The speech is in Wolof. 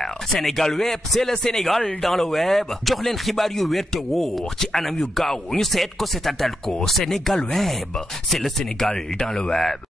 leer Sénégal web c'est le Sénégal dans le web jox leen xibaar yu wér te wóor ci anam yu gaaw ñu seet ko seetaanal ko Sénégal web c'est le Sénégal dans le web